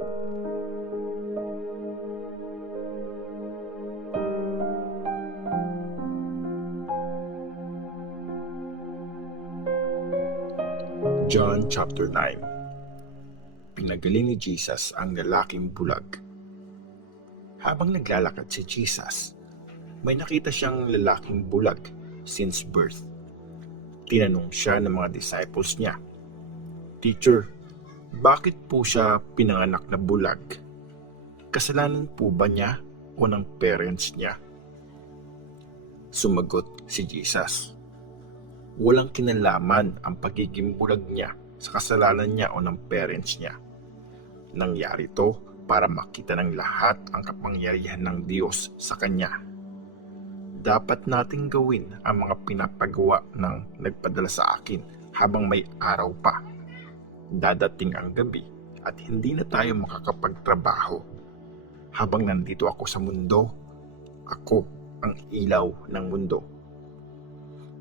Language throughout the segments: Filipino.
John chapter 9. Pinagaling ni Jesus ang lalaking bulag. Habang naglalakad si Jesus, may nakita siyang lalaking bulag since birth. Tinanong siya ng mga disciples niya, "Teacher, bakit po siya pinanganak na bulag? Kasalanan po ba niya o ng parents niya?" Sumagot si Jesus, "Walang kinalaman ang pagiging bulag niya sa kasalanan niya o ng parents niya. Nangyari ito para makita ng lahat ang kapangyarihan ng Diyos sa kanya. Dapat nating gawin ang mga pinapagawa ng nagpadala sa akin habang may araw pa. Dadating ang gabi at hindi na tayo makakapagtrabaho. Habang nandito ako sa mundo, ako ang ilaw ng mundo."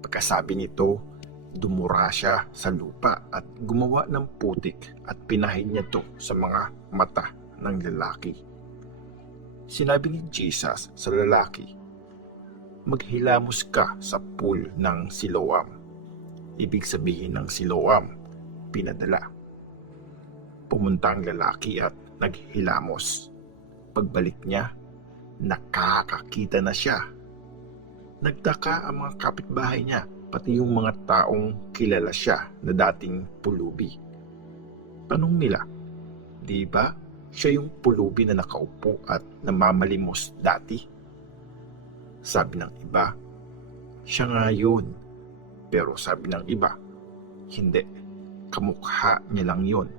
Pagkasabi nito, dumura siya sa lupa at gumawa ng putik at pinahin niya ito sa mga mata ng lalaki. Sinabi ni Jesus sa lalaki, "Maghilamos ka sa pool ng Siloam." Ibig sabihin ng Siloam, pinadala. Pumunta ang lalaki at naghilamos. Pagbalik niya, nakakakita na siya. Nagtaka ang mga kapitbahay niya, pati yung mga taong kilala siya na dating pulubi. Tanong nila, "Di ba siya yung pulubi na nakaupo at namamalimos dati?" Sabi ng iba, "Siya nga yun." Pero sabi ng iba, "Hindi, kamukha niya lang yun."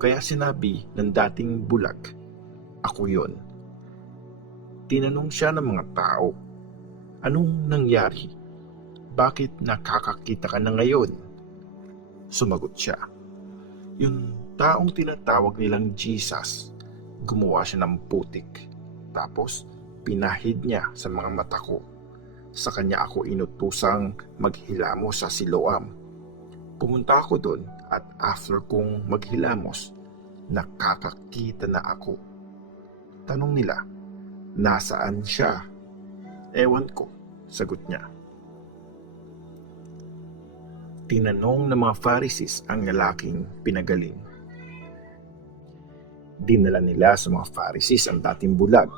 Kaya sinabi ng dating bulag, "Ako yun." Tinanong siya ng mga tao, "Anong nangyari? Bakit nakakakita ka na ngayon?" Sumagot siya, "Yung taong tinatawag nilang Jesus, gumawa siya ng putik, tapos pinahid niya sa mga mata ko. Sa kanya ako inutusang maghilamos sa Siloam. Pumunta ako doon at after kong maghilamos, nakakakita na ako." Tanong nila, "Nasaan siya?" "Ewan ko," sagot niya. Tinanong ng mga Pharisees ang lalaking pinagaling. Dinala nila sa mga Pharisees ang dating bulag.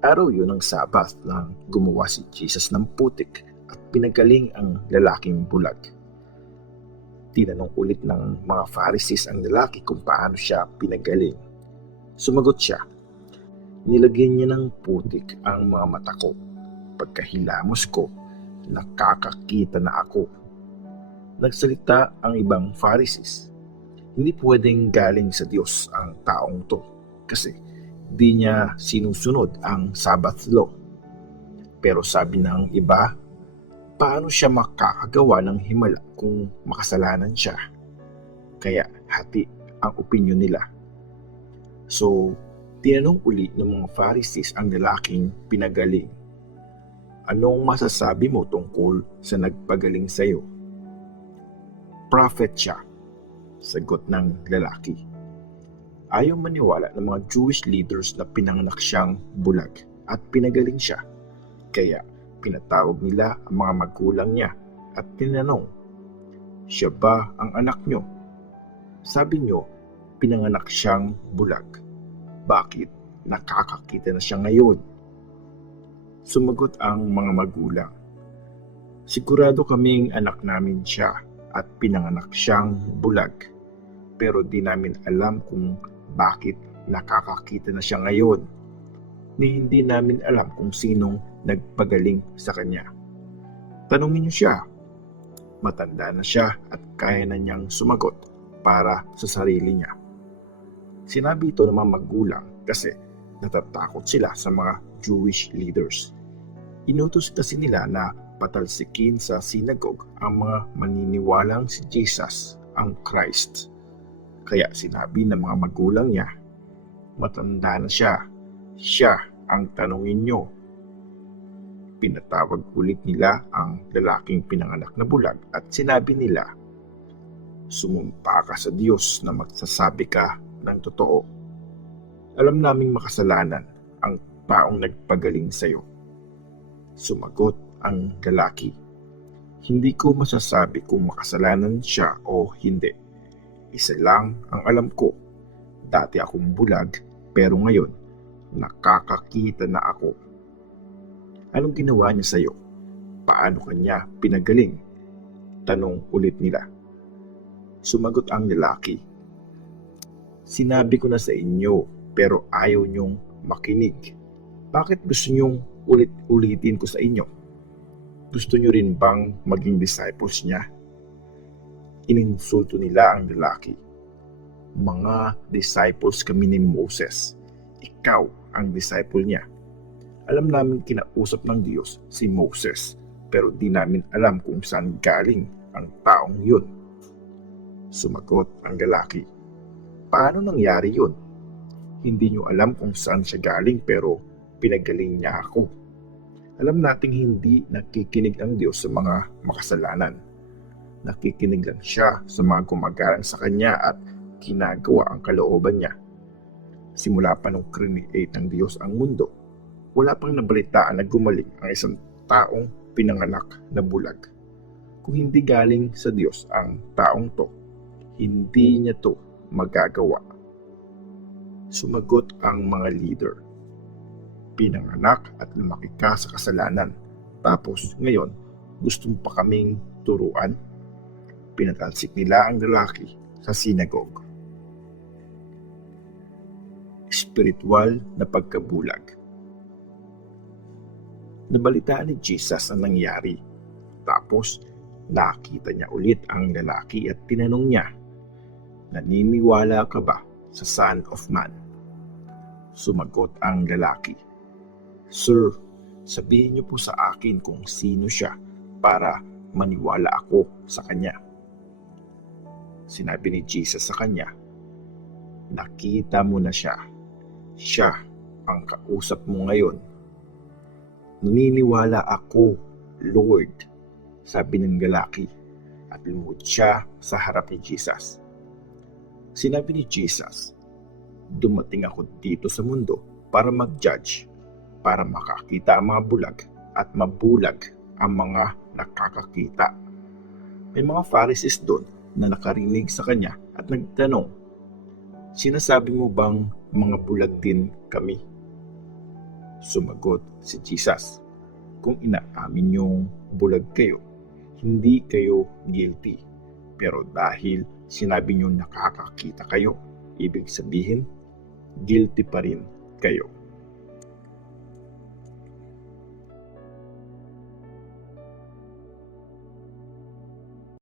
Araw yun ng Sabath nang gumawa si Jesus ng putik at pinagaling ang lalaking bulag. Tinanong ulit ng mga Pharisees ang lalaki kung paano siya pinagaling. Sumagot siya, "Nilagyan niya ng putik ang mga mata ko. Pagkahilamos ko, nakakakita na ako." Nagsalita ang ibang Pharisees, "Hindi pwedeng galing sa Diyos ang taong to kasi di niya sinusunod ang Sabbath law." Pero sabi ng iba, "Paano siya makakagawa ng himala kung makasalanan siya?" Kaya hati ang opinyon nila. So, tinanong uli ng mga Pharisees ang lalaking pinagaling, "Anong masasabi mo tungkol sa nagpagaling sa iyo?" "Prophet siya," sagot ng lalaki. Ayaw maniwala ng mga Jewish leaders na pinanganak siyang bulag at pinagaling siya. Kaya pinatawag nila ang mga magulang niya at tinanong, "Siya ba ang anak niyo? Sabi niyo, pinanganak siyang bulag. Bakit nakakakita na siya ngayon?" Sumagot ang mga magulang, "Sigurado kaming anak namin siya at pinanganak siyang bulag. Pero di namin alam kung bakit nakakakita na siya ngayon. Ni hindi namin alam kung sinong nagpagaling sa kanya. Tanungin niyo siya. Matanda na siya at kaya na niyang sumagot para sa sarili niya." Sinabi ito ng mga magulang kasi natatakot sila sa mga Jewish leaders. Inutos kasi nila na patalsikin sa synagogue ang mga maniniwalang si Jesus ang Christ. Kaya sinabi ng mga magulang niya, "Matanda na siya. Siya ang tanungin niyo." Pinatawag ulit nila ang lalaking pinanganak na bulag at sinabi nila, "Sumumpa ka sa Diyos na magsasabi ka ng totoo. Alam naming makasalanan ang taong nagpagaling sa'yo. Sumagot ang lalaki. Hindi ko masasabi kung makasalanan siya o hindi. Isa lang ang alam ko. Dati akong bulag, pero ngayon, nakakakita na ako. Anong ginawa niya sa'yo? Paano kanya pinagaling? Tanong ulit nila. Sumagot ang lalaki. Sinabi ko na sa inyo, pero ayaw niyong makinig. Bakit gusto niyong ulit-ulitin ko sa inyo? Gusto niyo rin bang maging disciples niya? Ininsulto nila ang lalaki. Mga disciples kami ni Moses. Ikaw ang disciple niya. Alam namin kinausap ng Diyos si Moses, pero di namin alam kung saan galing ang taong yun. Sumagot ang lalaki. Paano nangyari yun? Hindi niyo alam kung saan siya galing, pero pinagaling niya ako. Alam nating hindi nakikinig ang Diyos sa mga makasalanan. Nakikinig lang siya sa mga gumagalang sa Kanya at ginagawa ang kalooban niya. Simula pa nung create ng Diyos ang mundo, wala pang nabalitaan na gumaling ang isang taong pinanganak na bulag. Kung hindi galing sa Diyos ang taong to, hindi niya to magagawa. Sumagot ang mga leader. Pinanganak at lumaki ka sa kasalanan. Tapos ngayon, gusto mo pa kaming turuan? Pinatalsik nila ang lalaki sa sinagogue. Espiritual na pagkabulag. Nabalitaan ni Jesus ang nangyari. Tapos, nakita niya ulit ang lalaki at tinanong niya, naniniwala ka ba sa Son of Man? Sumagot ang lalaki, Sir, sabihin niyo po sa akin kung sino siya para maniwala ako sa kanya. Sinabi ni Jesus sa kanya, nakita mo na siya. Siya ang kausap mo ngayon. Naniniwala ako, Lord, sabi ng lalaki, at lumuhod siya sa harap ni Jesus. Sinabi ni Jesus, dumating ako dito sa mundo para mag-judge, para makakita ang mga bulag at mabulag ang mga nakakakita. May mga Pharisees doon na nakarinig sa kanya at nagtanong, sinasabi mo bang mga bulag din kami? Sumagot si Jesus, kung inaamin niyong bulag kayo, hindi kayo guilty. Pero dahil sinabi niyong nakakakita kayo, ibig sabihin, guilty pa rin kayo.